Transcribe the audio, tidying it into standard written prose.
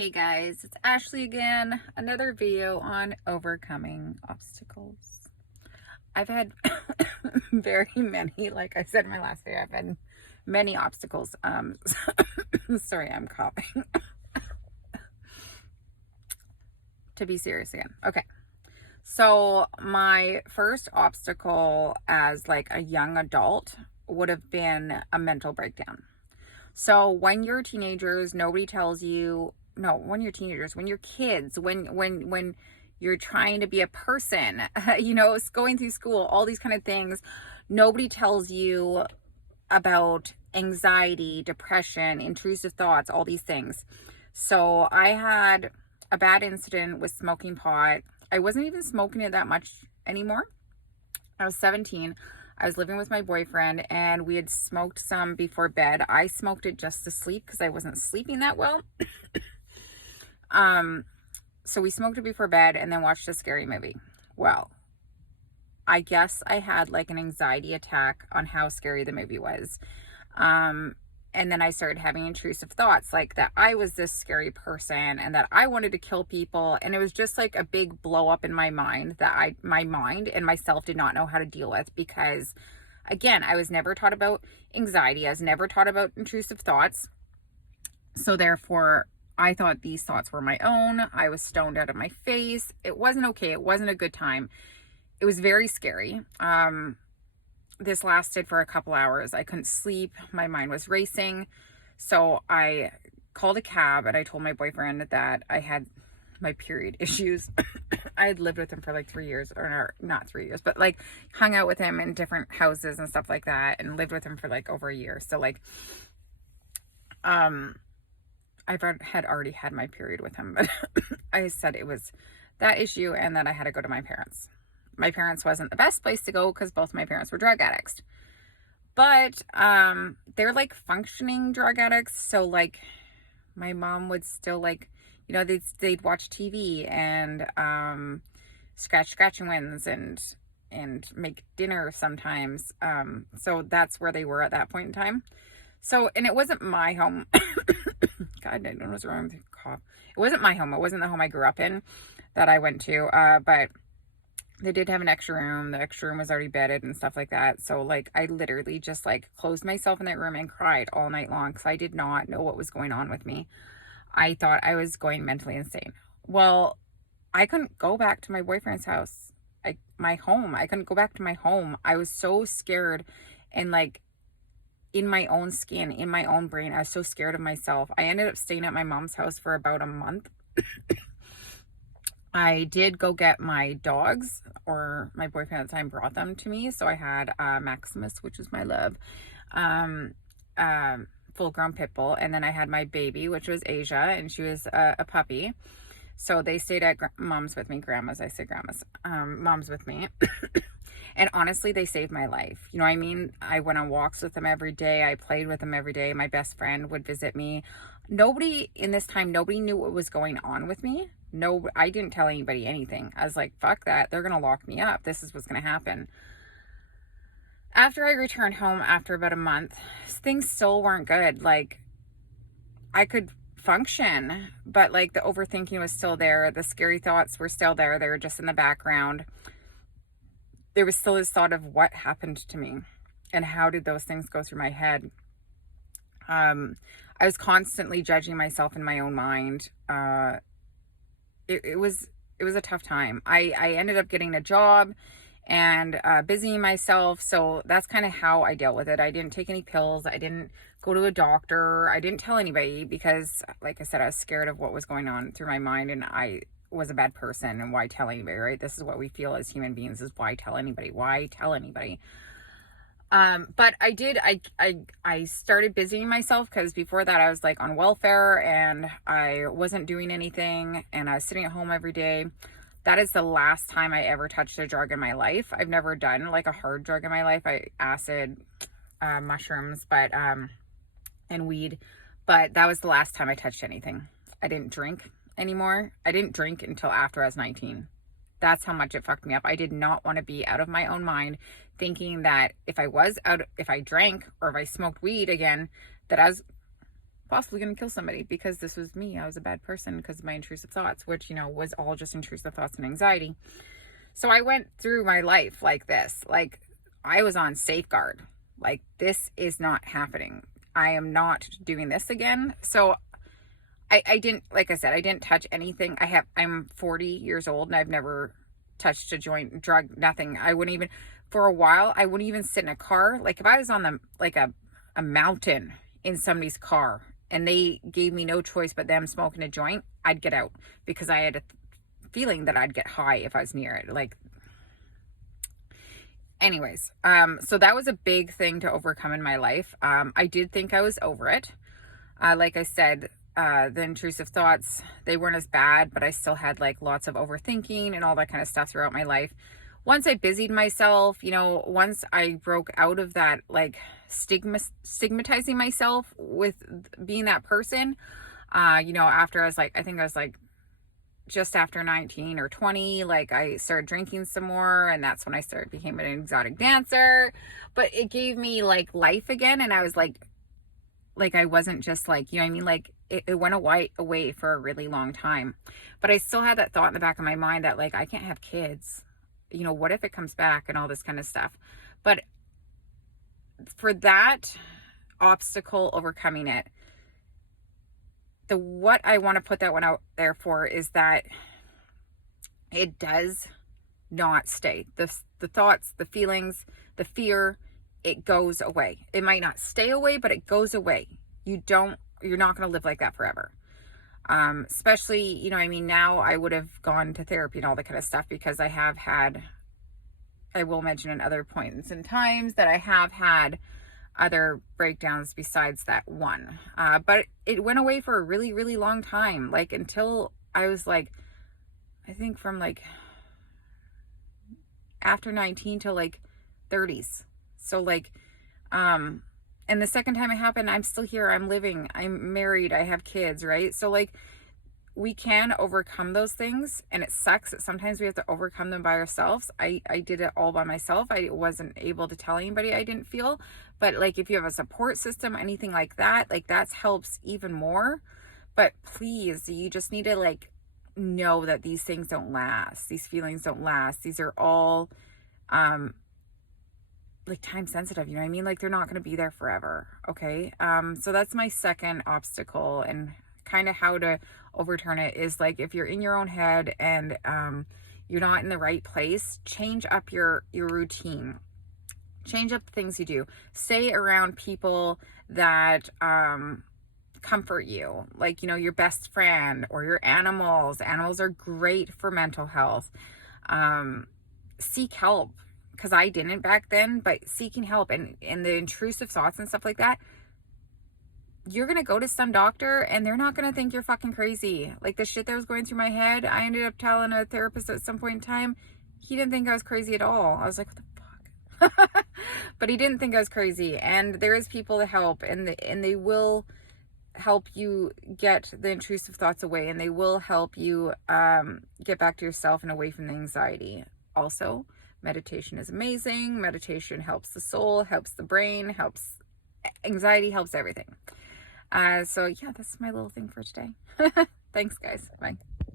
Hey guys, it's Ashley again. Another video on overcoming obstacles. I've had very many, like I said in my last video, I've had many obstacles. Sorry, I'm coughing. To be serious again. Okay. So my first obstacle as like a young adult would have been a mental breakdown. So when you're teenagers, nobody tells you, no, when you're teenagers, when you're kids, when you're trying to be a person, it's going through school, all these kind of things, nobody tells you about anxiety, depression, intrusive thoughts, all these things. So I had a bad incident with smoking pot. I wasn't even smoking it that much anymore. I was 17. I was living with my boyfriend and we had smoked some before bed. I smoked it just to sleep because I wasn't sleeping that well. So we smoked it before bed and then watched a scary movie. Well, I guess I had like an anxiety attack on how scary the movie was. And then I started having intrusive thoughts like that I was this scary person and that I wanted to kill people. And it was just like a big blow up in my mind that my mind and myself did not know how to deal with because, again, I was never taught about anxiety. I was never taught about intrusive thoughts. So therefore, I thought these thoughts were my own. I was stoned out of my face. It wasn't okay. It wasn't a good time. It was very scary. This lasted for a couple hours. I couldn't sleep. My mind was racing. So I called a cab and I told my boyfriend that I had my period issues. I had lived with him for like 3 years, or not 3 years, but like hung out with him in different houses and stuff like that and lived with him for like over a year. So like, had already had my period with him, but I said it was that issue and that I had to go to my parents. My parents wasn't the best place to go because both my parents were drug addicts. But they're like functioning drug addicts. So like my mom would still like, they'd watch TV and scratch and wins and make dinner sometimes. So that's where they were at that point in time. So, and it wasn't my home. God, I don't know what's wrong with the cough. It wasn't my home. It wasn't the home I grew up in that I went to. But they did have an extra room. The extra room was already bedded and stuff like that. So like I literally just like closed myself in that room and cried all night long because I did not know what was going on with me. I thought I was going mentally insane. Well, I couldn't go back to my boyfriend's house. My home. I couldn't go back to my home. I was so scared and like in my own skin, in my own brain. I was so scared of myself. I ended up staying at my mom's house for about a month. I did go get my dogs, or my boyfriend at the time brought them to me. So I had Maximus, which is my love, full-grown pit bull. And then I had my baby, which was Asia, and she was a puppy. So they stayed at mom's with me, grandma's, I say grandma's, mom's with me. And honestly, they saved my life. You know what I mean? I went on walks with them every day. I played with them every day. My best friend would visit me. Nobody knew what was going on with me. No, I didn't tell anybody anything. I was like, fuck that. They're going to lock me up. This is what's going to happen. After I returned home after about a month, things still weren't good. Like, I could function, but like the overthinking was still there. The scary thoughts were still there. They were just in the background. There was still this thought of what happened to me and how did those things go through my head. I was constantly judging myself in my own mind. It was a tough time. I ended up getting a job and busying myself. So that's kind of how I dealt with it. I didn't take any pills. I didn't go to a doctor. I didn't tell anybody because, like I said, I was scared of what was going on through my mind, and I was a bad person. And why tell anybody, right? This is what we feel as human beings, is why tell anybody? Why tell anybody? But I started busying myself because before that I was like on welfare and I wasn't doing anything and I was sitting at home every day. That is the last time I ever touched a drug in my life. I've never done like a hard drug in my life. Acid, mushrooms, but, and weed, but that was the last time I touched anything. I didn't drink anymore. I didn't drink until after I was 19. That's how much it fucked me up. I did not want to be out of my own mind thinking that if I drank or if I smoked weed again, that I was possibly going to kill somebody because this was me. I was a bad person because of my intrusive thoughts, which, you know, was all just intrusive thoughts and anxiety. So I went through my life like this. Like, I was on safeguard. Like, this is not happening. I am not doing this again. So I didn't, like I said, I didn't touch anything. I'm 40 years old and I've never touched a joint, drug, nothing. I wouldn't even, for a while, I wouldn't even sit in a car. Like, if I was on a mountain in somebody's car and they gave me no choice but them smoking a joint, I'd get out because I had a feeling that I'd get high if I was near it. Like, anyways, so that was a big thing to overcome in my life. I did think I was over it. Like I said, the intrusive thoughts, they weren't as bad, but I still had like lots of overthinking and all that kind of stuff throughout my life. Once I busied myself, you know, once I broke out of that, like, stigmatizing myself with being that person, you know, after I think I was like just after 19 or 20, like, I started drinking some more, and that's when I became an exotic dancer. But it gave me like life again, and I was like I wasn't just like, you know what I mean? Like, it went away for a really long time. But I still had that thought in the back of my mind that, like, I can't have kids. You know, what if it comes back and all this kind of stuff? But for that obstacle, overcoming it, what I want to put that one out there for is that it does not stay. The thoughts, the feelings, the fear, it goes away. It might not stay away, but it goes away. You're not going to live like that forever. Especially, you know, I mean, now I would have gone to therapy and all that kind of stuff because I will mention in other points and times that I have had other breakdowns besides that one. But it went away for a really, really long time. Like, until I was like, I think from like after 19 till like 30s. So like, and the second time it happened, I'm still here, I'm living, I'm married, I have kids, right? So like, we can overcome those things, and it sucks that sometimes we have to overcome them by ourselves. I did it all by myself. I wasn't able to tell anybody I didn't feel, but like, if you have a support system, anything like that, like, that helps even more. But please, you just need to like know that these things don't last. These feelings don't last. These are all like time sensitive, you know what I mean? Like, they're not going to be there forever. Okay. So that's my second obstacle, and kind of how to overturn it is like, if you're in your own head and you're not in the right place, change up your routine, change up the things you do, stay around people that comfort you, like, you know, your best friend or your animals are great for mental health. Seek help, because I didn't back then, but seeking help and the intrusive thoughts and stuff like that, you're going to go to some doctor and they're not going to think you're fucking crazy. Like, the shit that was going through my head, I ended up telling a therapist at some point in time, he didn't think I was crazy at all. I was like, what the fuck? But he didn't think I was crazy. And there is people to help, and they will help you get the intrusive thoughts away, and they will help you get back to yourself and away from the anxiety. Also, meditation is amazing. Meditation helps the soul, helps the brain, helps anxiety, helps everything. So yeah, that's my little thing for today. Thanks, guys. Bye.